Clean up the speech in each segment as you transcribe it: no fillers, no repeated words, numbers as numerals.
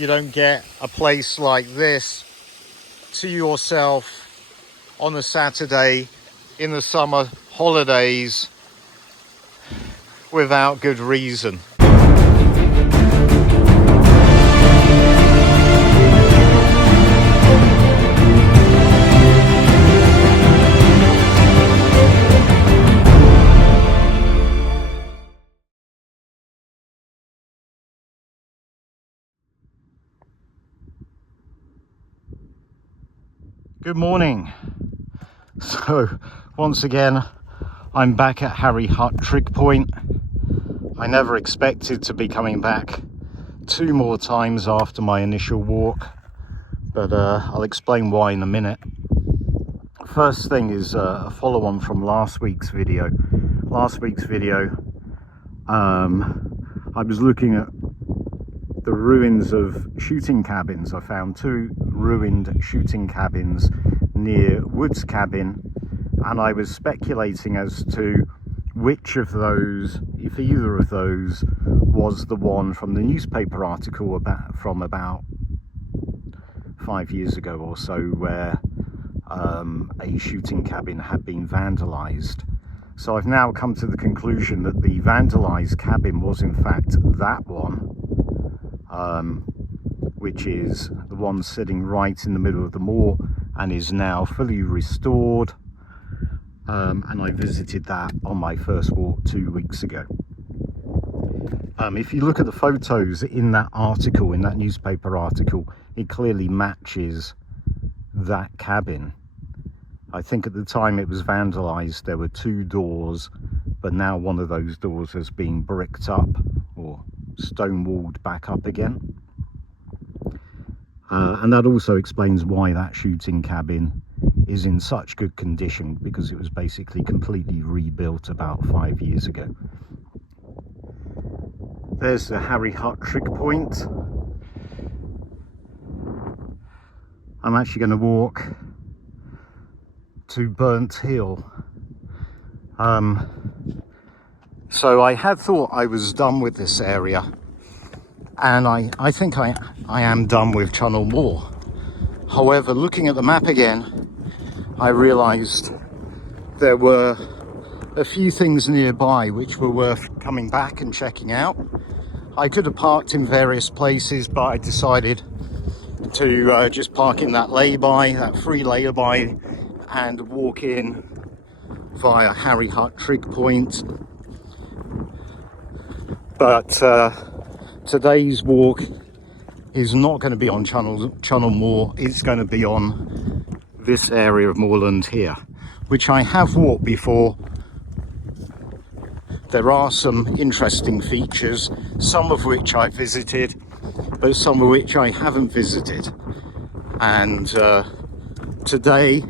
you don't get a place like this to yourself on a Saturday in the summer holidays without good reason. Good morning. So once again I'm back at Harry Hut Trig Point. I never expected to be coming back 2 more times after my initial walk, but I'll explain why in a minute. First thing is a follow-on from last week's video. I was looking at the ruins of shooting cabins. I found 2 ruined shooting cabins near Wood's cabin, and I was speculating as to which of those, if either of those, was the one from the newspaper article from about 5 years ago or so, where a shooting cabin had been vandalized. So I've now come to the conclusion that the vandalized cabin was in fact that one, which is the one sitting right in the middle of the moor and is now fully restored. And I visited that on my first walk 2 weeks ago. If you look at the photos in that article, in that newspaper article, it clearly matches that cabin. I think at the time it was vandalized there were 2 doors, but now one of those doors has been bricked up or stone walled back up again. And that also explains why that shooting cabin is in such good condition, because it was basically completely rebuilt about 5 years ago. There's the Harry Hut Trig Point. I'm actually going to walk to Burnt Hill. So I had thought I was done with this area, and I think I am done with Chunnel Moor. However, looking at the map again, I realised there were a few things nearby which were worth coming back and checking out. I could have parked in various places, but I decided to just park in that lay-by, that free lay-by, and walk in via Harry Hut Trig Point. But today's walk is not going to be on Chunnel Moor. It's going to be on this area of moorland here, which I have walked before. There are some interesting features, some of which I visited, but some of which I haven't visited. And today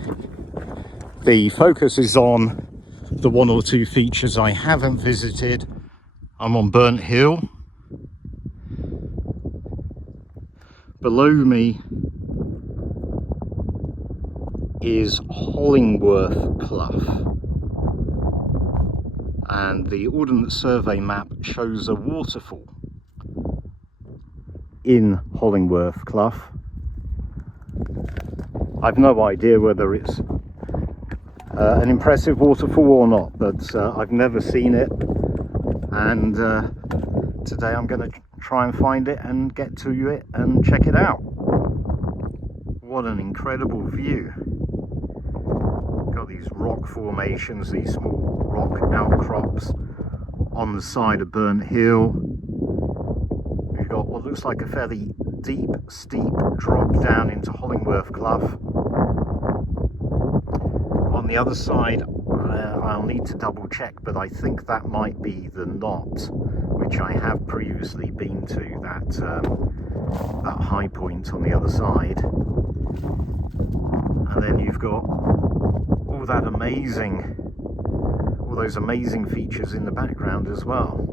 the focus is on the 1 or 2 features I haven't visited. I'm on Burnt Hill. Below me is Hollingworth Clough, and the Ordnance Survey map shows a waterfall in Hollingworth Clough. I've no idea whether it's an impressive waterfall or not, but I've never seen it, and today I'm going to try and find it and get to it and check it out. What an incredible view. Got these rock formations, these small rock outcrops on the side of Burnt Hill. We've got what looks like a fairly deep, steep drop down into Hollingworth Clough. On the other side, I'll need to double check, but I think that might be the Knot, which I have previously been to, that high point on the other side. And then you've got all those amazing features in the background as well.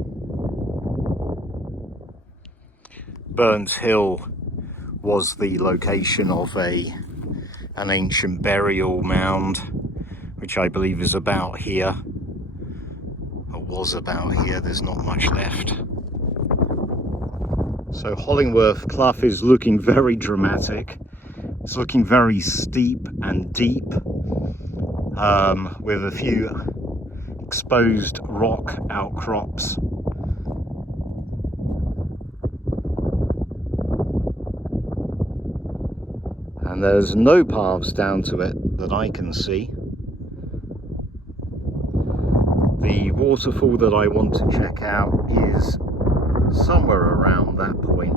Burnt Hill was the location of an ancient burial mound, which I believe is about here, or was about here. There's not much left. So Hollingworth Clough is looking very dramatic. It's looking very steep and deep, with a few exposed rock outcrops. And there's no paths down to it that I can see. The waterfall that I want to check out is somewhere around that point.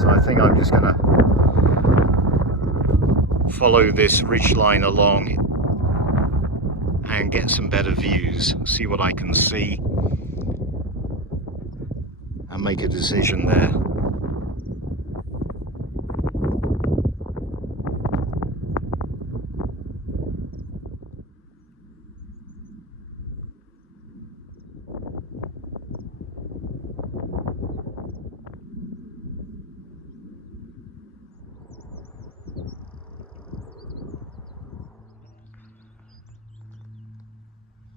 So I think I'm just going to follow this ridgeline along and get some better views, see what I can see, and make a decision there.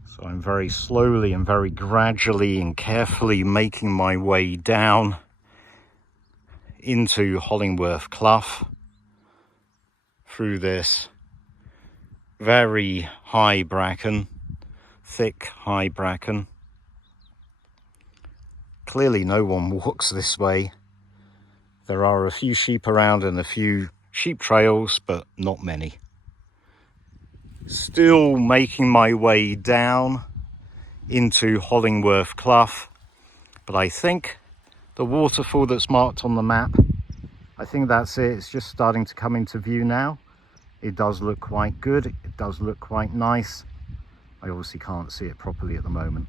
So I'm very slowly and very gradually and carefully making my way down into Hollingworth Clough through this very high bracken, thick high bracken. Clearly no one walks this way. There are a few sheep around and a few sheep trails, but not many. Still making my way down into Hollingworth Clough, but I think the waterfall that's marked on the map, I think that's it. It's just starting to come into view now. It does look quite good. It does look quite nice. I obviously can't see it properly at the moment.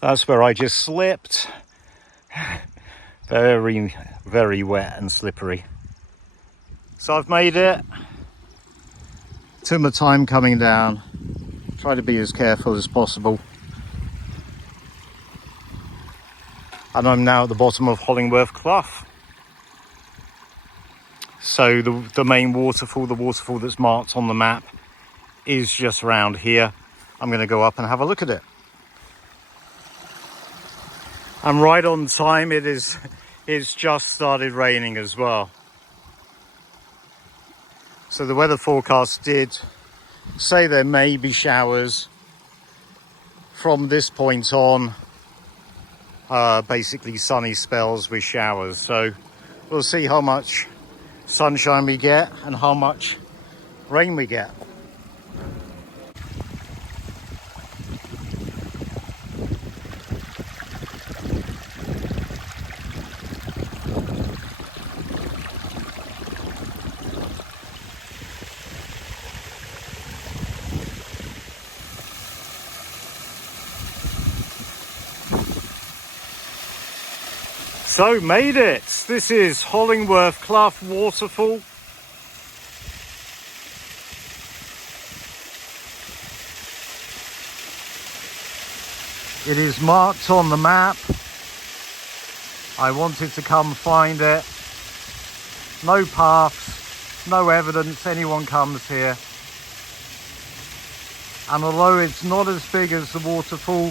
That's where I just slipped. Very, very wet and slippery. So I've made it. Took my time coming down. Try to be as careful as possible. And I'm now at the bottom of Hollingworth Clough. So the main waterfall, the waterfall that's marked on the map, is just around here. I'm going to go up and have a look at it. I'm right on time. It's just started raining as well. So the weather forecast did say there may be showers from this point on, basically sunny spells with showers. So we'll see how much sunshine we get and how much rain we get. So made it. This is Hollingworth Clough Waterfall. It is marked on the map. I wanted to come find it. No paths, no evidence anyone comes here. And although it's not as big as the waterfall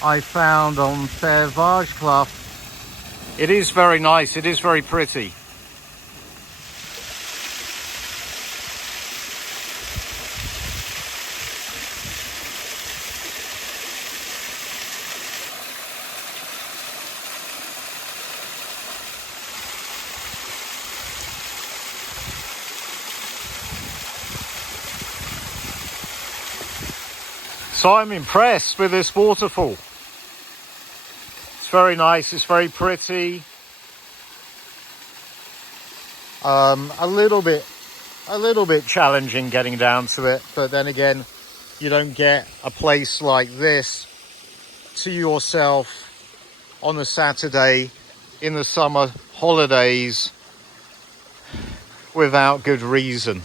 I found on Clough, it is very nice, it is very pretty. So I'm impressed with this waterfall. It's very nice, it's very pretty. A little bit challenging getting down to it, but then again, you don't get a place like this to yourself on a Saturday in the summer holidays without good reason.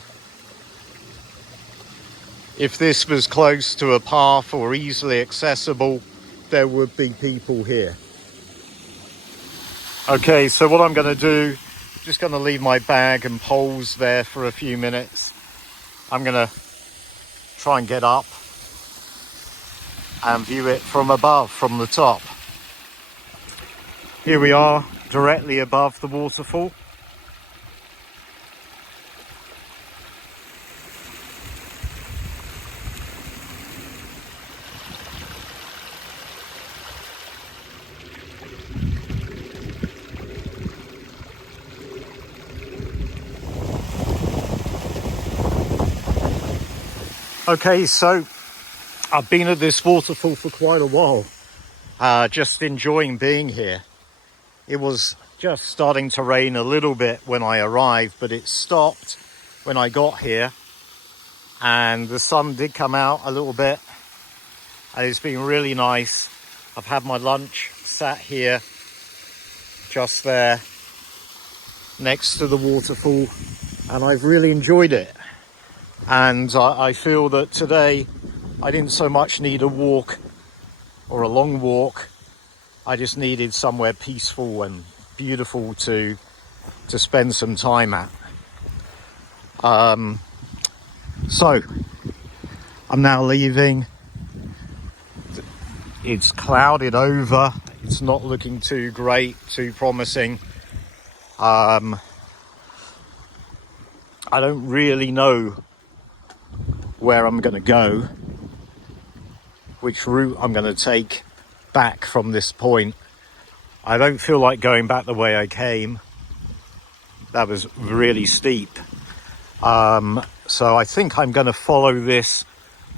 If this was close to a path or easily accessible, there would be people here. Okay, so what I'm going to do, just going to leave my bag and poles there for a few minutes. I'm going to try and get up and view it from above, from the top. Here we are, directly above the waterfall. Okay, so I've been at this waterfall for quite a while, just enjoying being here. It was just starting to rain a little bit when I arrived, but it stopped when I got here, and the sun did come out a little bit, and it's been really nice. I've had my lunch, sat here, just there, next to the waterfall, and I've really enjoyed it. And I feel that today I didn't so much need a walk or a long walk. I just needed somewhere peaceful and beautiful to spend some time at. So I'm now leaving. It's clouded over. It's not looking too great, too promising. I don't really know where I'm going to go, which route I'm going to take back from this point. I don't feel like going back the way I came. That was really steep. So I think I'm going to follow this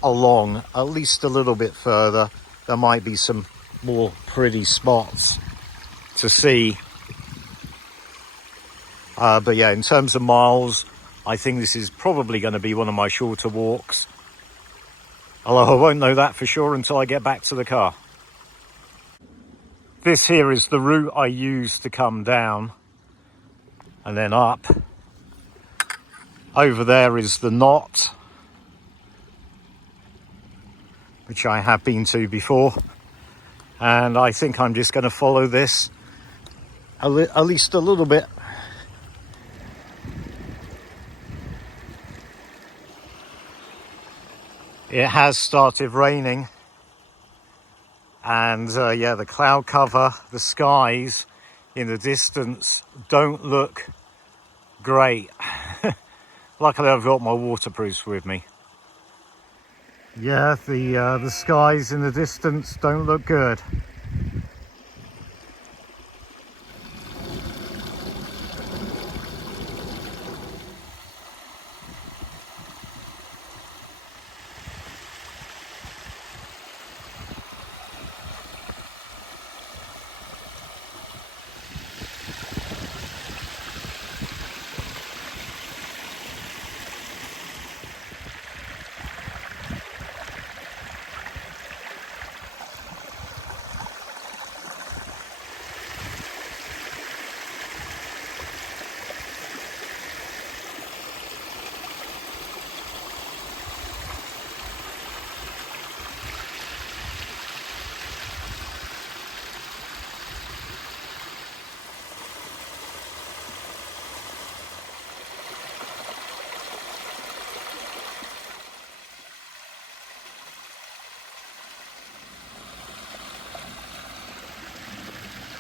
along at least a little bit further. There might be some more pretty spots to see. But yeah, in terms of miles, I think this is probably going to be one of my shorter walks. Although I won't know that for sure until I get back to the car. This here is the route I used to come down and then up. Over there is the knot, which I have been to before. And I think I'm just going to follow this at least a little bit. It has started raining, and yeah, the cloud cover, the skies in the distance don't look great. Luckily I've got my waterproofs with me. Yeah, the skies in the distance don't look good.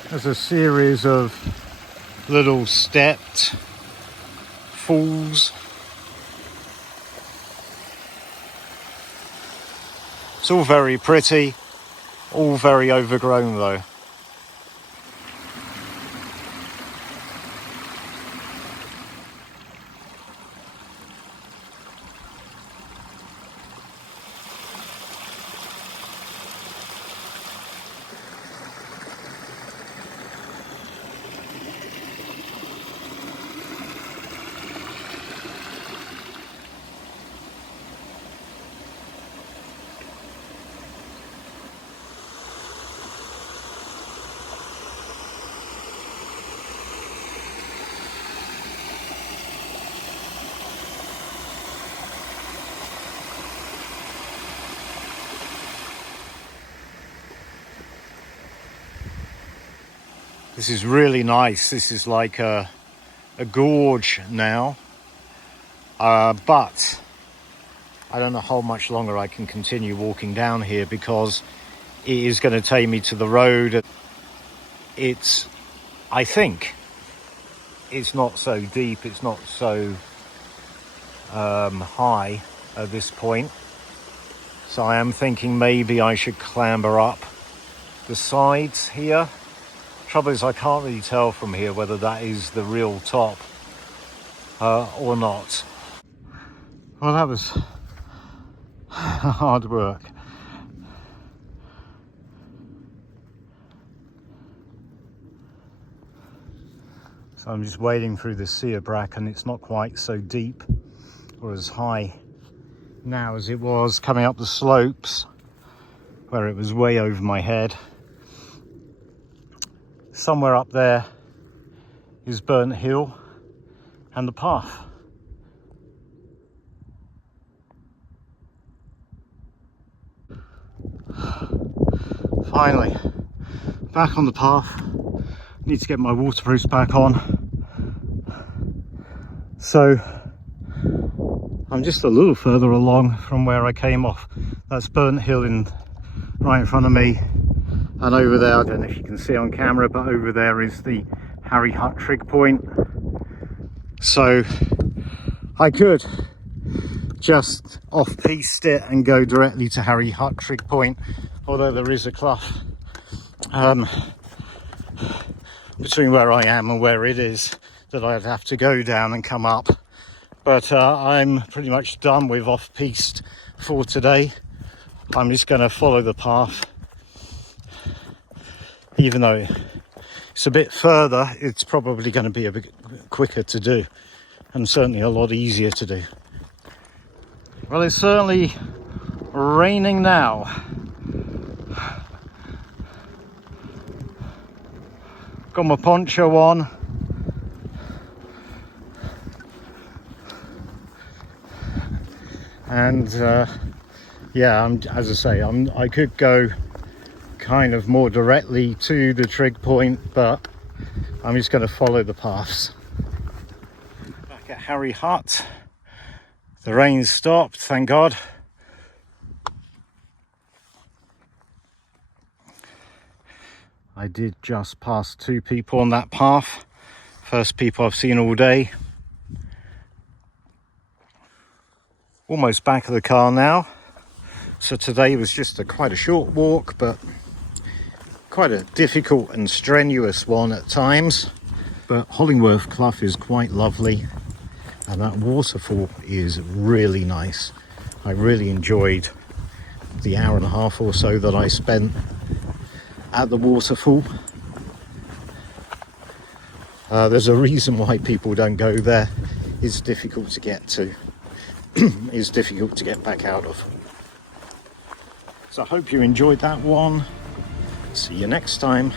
There's a series of little stepped falls. It's all very pretty, all very overgrown though. This is really nice. This is like a gorge now, but I don't know how much longer I can continue walking down here, because it is going to take me to the road. I think it's not so deep, it's not so high at this point, so I am thinking maybe I should clamber up the sides here. Trouble is, I can't really tell from here whether that is the real top or not. Well, that was hard work. So I'm just wading through the sea of bracken. It's not quite so deep or as high now as it was coming up the slopes, where it was way over my head. Somewhere up there is Burnt Hill and the path. Finally, back on the path. Need to get my waterproofs back on. So I'm just a little further along from where I came off. That's Burnt Hill right in front of me. And over there, I don't know if you can see on camera, but over there is the Harry Hut trig point. So I could just off-piste it and go directly to Harry Hut trig point, although there is a clough between where I am and where it is that I'd have to go down and come up. But I'm pretty much done with off-piste for today. I'm just going to follow the path. Even though it's a bit further, it's probably going to be a bit quicker to do, and certainly a lot easier to do. Well, it's certainly raining now. Got my poncho on. And yeah, as I say, I could go kind of more directly to the trig point, but I'm just going to follow the paths. Back at Harry Hut, the rain stopped, thank God. I did just pass 2 people on that path, first people I've seen all day. Almost back of the car now. So today was just quite a short walk, but quite a difficult and strenuous one at times. But Hollingworth Clough is quite lovely, and that waterfall is really nice. I really enjoyed the hour and a half or so that I spent at the waterfall. There's a reason why people don't go there. It's difficult to get to. It's difficult to get back out of. So I hope you enjoyed that one. See you next time.